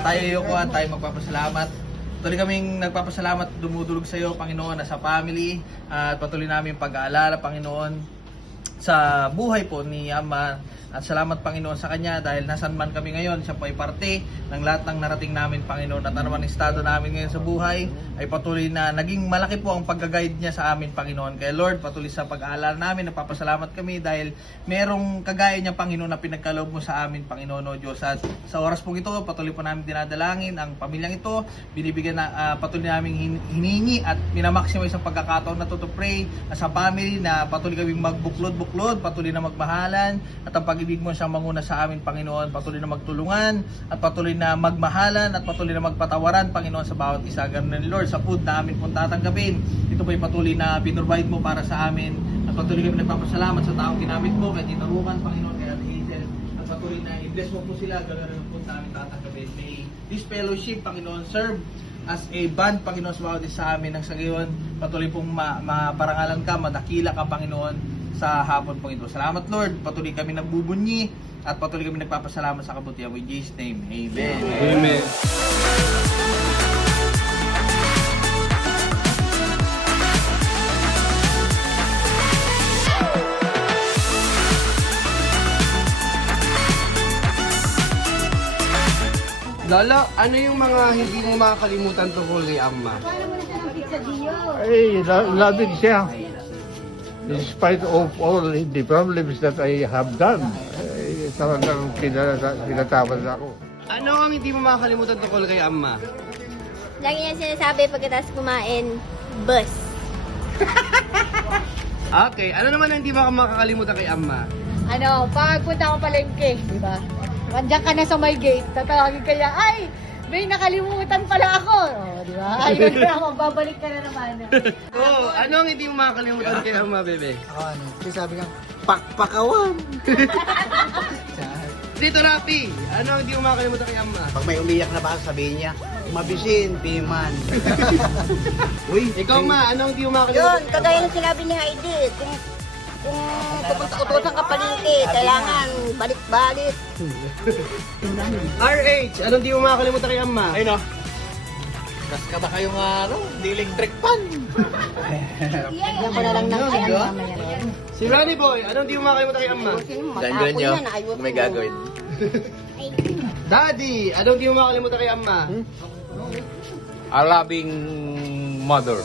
tayo yukuhan, tayo magpapasalamat. Patuloy kaming nagpapasalamat, dumudulog sa iyo, Panginoon, na sa family at patuloy namin pag-aalala, Panginoon, sa buhay po ni Ama. At salamat, Panginoon, sa Kanya dahil nasan man kami ngayon, siya po ay parte ng lahat ng narating namin, Panginoon. At ano man ang estado namin ngayon sa buhay, ay patuloy na naging malaki po ang pag-guide niya sa amin, Panginoon. Kaya Lord, patuloy sa pag-aalala namin, nagpapasalamat kami dahil merong kagaya niya, Panginoon, na pinagkaloob mo sa amin, Panginoon, o Diyos. At sa oras po ito, patuloy po namin dinadalangin ang pamilyang ito, binibigyan na patuloy namin hinihingi at minamaximize ang pagkakataon na to pray sa family na patuloy kaming magbuklod-buklod, patuloy na magmahalan, at ang pag-ibig mo siyang manguna sa amin, Panginoon, patuloy na magtulungan at patuloy na magmahalan at patuloy na magpatawaran, Panginoon, sa bawat isa. Ganun, Lord, sa food na amin pong tatanggapin, ito po ay patuloy na pinrovide mo para sa amin at patuloy kami nagpapasalamat sa taong ginamit mo, kay Tita Rukan, Panginoon, kay Ate Hazel, at patuloy na i-bless mo po sila, gano'n rin po sa amin tatanggapin. May this fellowship, Panginoon, serve as a band, Panginoon, sa bawat isa amin ng sagayon, patuloy pong maparangalan ka, madakila ka, Panginoon, sa hapon po ito. Salamat, Lord. Patuloy kami nagbubunyi at patuloy kami nagpapasalamat sa kabutihan mo. In Jesus' name, Amen. Amen. Lolo, ano yung mga hindi mo makakalimutan tungkol kay Ama? Ay, loving siya. In spite of all the problems that I have done, talagang pinatawad ako. Ano ang hindi mo makakalimutan tungkol kay Ama? Lagi niya sinasabi pagkatapos kumain, bus. Okay, ano naman ang hindi mo makakalimutan kay Ama? Ano, pagpunta ko palengke, di ba? Andiyan ka na sa my gate, tatawagin ka niya, ay, may nakalimutan pala ako. O, di ba? Ayun na ako, babalik ka na naman. Oh, ano ang hindi mo makakalimutan kay Ama, bebe? Ako ano, kasi sabi nga, pakpakawan. Dito, Rapi, ano ang hindi mo makakalimutan kay Ama? Pag may umiyak na ba, sabihin niya, mabisin, piman. Uy, ikaw Ma, ano ang hindi mo Yun, makakalimutan kay kagaya Ama? ng sinabi ni Heidi, kung pupunta-utusan ka palengke, kailangan balik-balik. RH, ano ang hindi mo makakalimutan kay Ama? Ayun o. Gas ka ba kayong electric pan? Yan ko na lang ng ayan mamaya. Si Ronnie Boy, ano ang hindi mo makakalimutan kay Ama? Matapon yan, ayos mo. Daddy, ano ang hindi mo makakalimutan kay Ama? A loving mother.